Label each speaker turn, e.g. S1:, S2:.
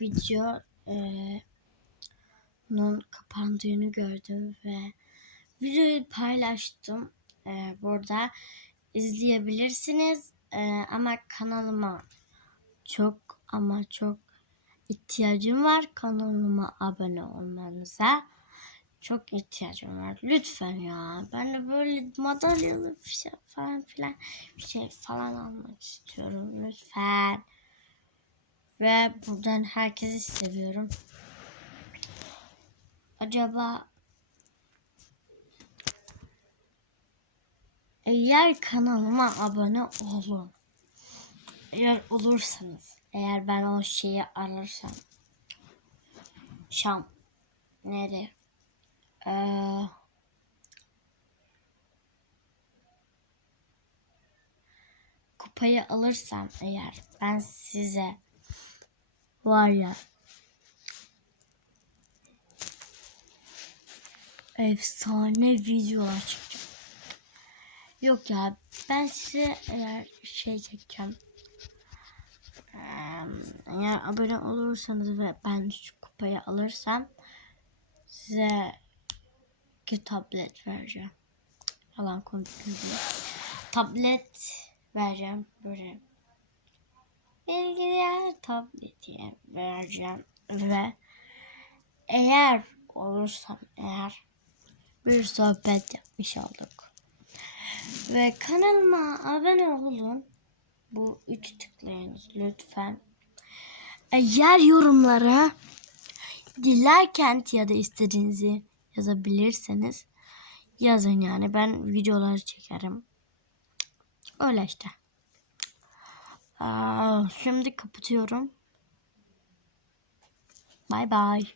S1: video eee, nun kapandığını gördüm ve videoyu paylaştım. Eee, burada izleyebilirsiniz. Eee, ama kanalıma çok ama çok ihtiyacım var. Kanalıma abone olmanıza çok ihtiyacım var. Lütfen ya. Ben de böyle madalyalı bir şey falan filan bir şey falan almak istiyorum. Lütfen. Ve buradan herkesi seviyorum. Acaba eğer kanalıma abone olun. Eğer olursanız, eğer ben o şeyi ararsam. Şam. Nereye? Ee, kupayı alırsam eğer ben size var ya efsane videolar çekeceğim. Yok ya ben size eğer şey çekeceğim. Eğer abone olursanız ve ben şu kupayı alırsam size iki tablet vereceğim. Yalan konuşuyorum. Tablet vereceğim böyle. Bilgisayar tableti vereceğim ve eğer olursam eğer bir sohbet yapmış olduk. Ve kanalıma abone olun. Bu üç tıklayınız lütfen. Eğer yorumlara dilerken ya da istediğinizi yazabilirseniz yazın yani. Ben videolar çekerim. Öyle işte. Aa, şimdi kapatıyorum. Bye bye.